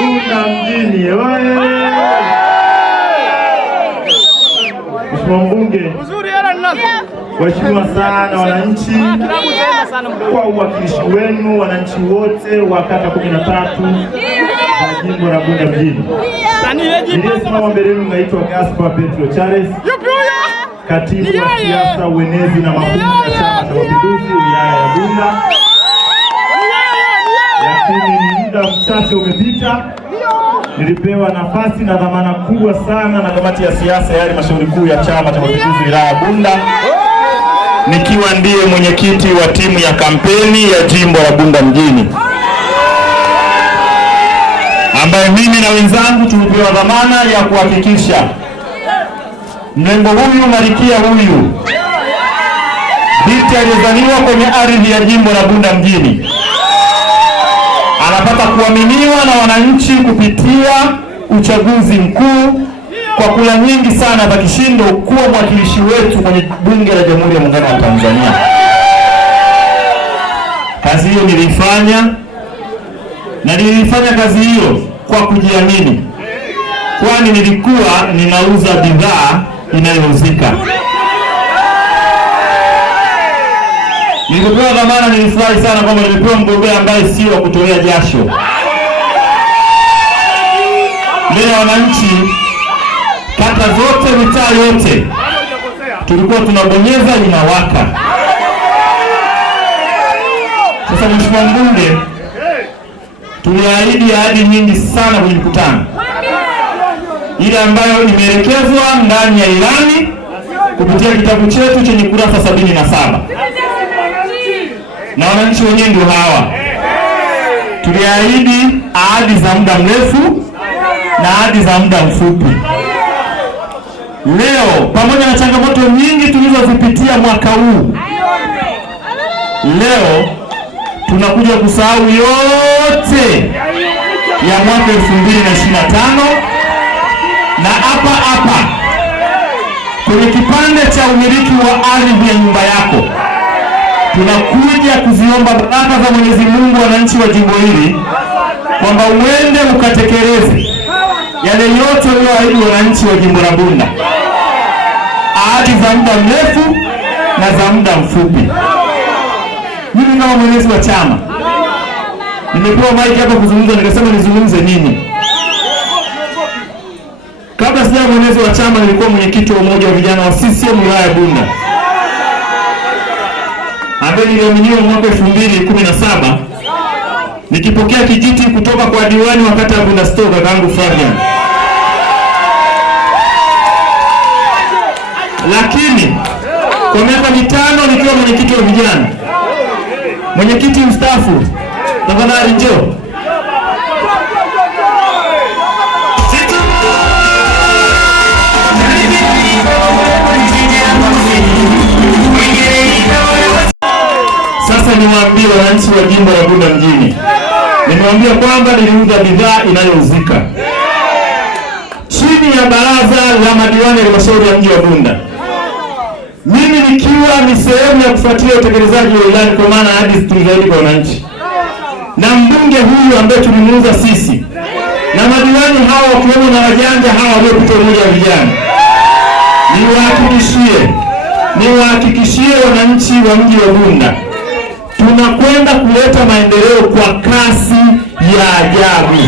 Bunda mjini oye! Mheshimiwa Mbunge, waheshimiwa sana wananchi, kwa uwakilishi wenu wananchi wote wa kata 13 za jimbo la Bunda mjini. Niliyesimama mbele yenu naitwa Gaspar Petro Charles, katibu wa siasa, uenezi na mafunzo ya Chama cha Mapinduzi wilaya ya Bunda. Lakini muda mchache umepita, nilipewa nafasi na dhamana kubwa sana na kamati ya siasa ya halmashauri kuu ya Chama cha Mapinduzi wilaya ya Bunda, nikiwa ndiye mwenyekiti wa timu ya kampeni ya jimbo la Bunda mjini, ambaye mimi na wenzangu tulipewa dhamana ya kuhakikisha mrembo huyu, malkia huyu, binti aliyezaliwa kwenye ardhi ya jimbo la Bunda mjini, anapata kuaminiwa na wananchi kupitia uchaguzi mkuu kwa kura nyingi sana za kishindo kuwa mwakilishi wetu kwenye bunge la Jamhuri ya Muungano wa Tanzania. Kazi hiyo nilifanya, na nilifanya kazi hiyo kwa kujiamini, kwani nilikuwa ninauza bidhaa inayouzika. Nilipopewa dhamana nilifurahi sana kwamba nilipewa mgombea ambaye sio wa kutolea jasho. Mbele ya wananchi, kata zote, mitaa yote tulikuwa tunabonyeza inawaka. Sasa Mheshimiwa Mbunge, tuliahidi ahadi nyingi sana kwenye mkutano, ile ambayo imeelekezwa ndani ya ilani kupitia kitabu chetu chenye kurasa 77. Na wananchi wenyewe ndio hawa. Tuliahidi ahadi za muda mrefu na ahadi za muda mfupi. Leo pamoja na changamoto nyingi tulizozipitia mwaka huu, leo tunakuja kusahau yote ya mwaka 2025, na hapa kwenye kipande cha umiliki wa ardhi ya nyumba yako tunakuja kuziomba baraka za Mwenyezi Mungu wananchi wa jimbo hili, kwamba uende ukatekeleze yale yote walioahidi wananchi wa jimbo la Bunda, ahadi za muda mrefu na za muda mfupi. Mimi kama mwenyezi wa chama nimepewa maiki hapa kuzungumza, nikasema nizungumze nini? Kabla sijawa mwenyezi wa chama, nilikuwa mwenyekiti wa umoja wa vijana wa CCM wilaya ya Bunda, ambaye niliaminiwa mwaka 2017 nikipokea kijiti kutoka kwa diwani wa kata ya Bunda Store kakaangu Fabian. Lakini kwa miaka 5 nikiwa mwenyekiti wa vijana, mwenyekiti mstaafu, tafadhali njoo. Sasa niwaambie wananchi wa jimbo la Bunda mjini, nimewaambia kwamba niliuza bidhaa inayouzika chini ya baraza la madiwani ya halmashauri ya mji wa Bunda, mimi nikiwa ni sehemu ya kufuatilia utekelezaji wa ilani, kwa maana hadi tulizoahidi kwa wananchi, na mbunge huyu ambaye tulimuuza sisi, na madiwani hawa wakiwemo na wajanja hawa waliopita umoja wa vijana. Niwahakikishie wananchi wa mji wa Bunda, tunakwenda kuleta maendeleo kwa kasi ya ajabu.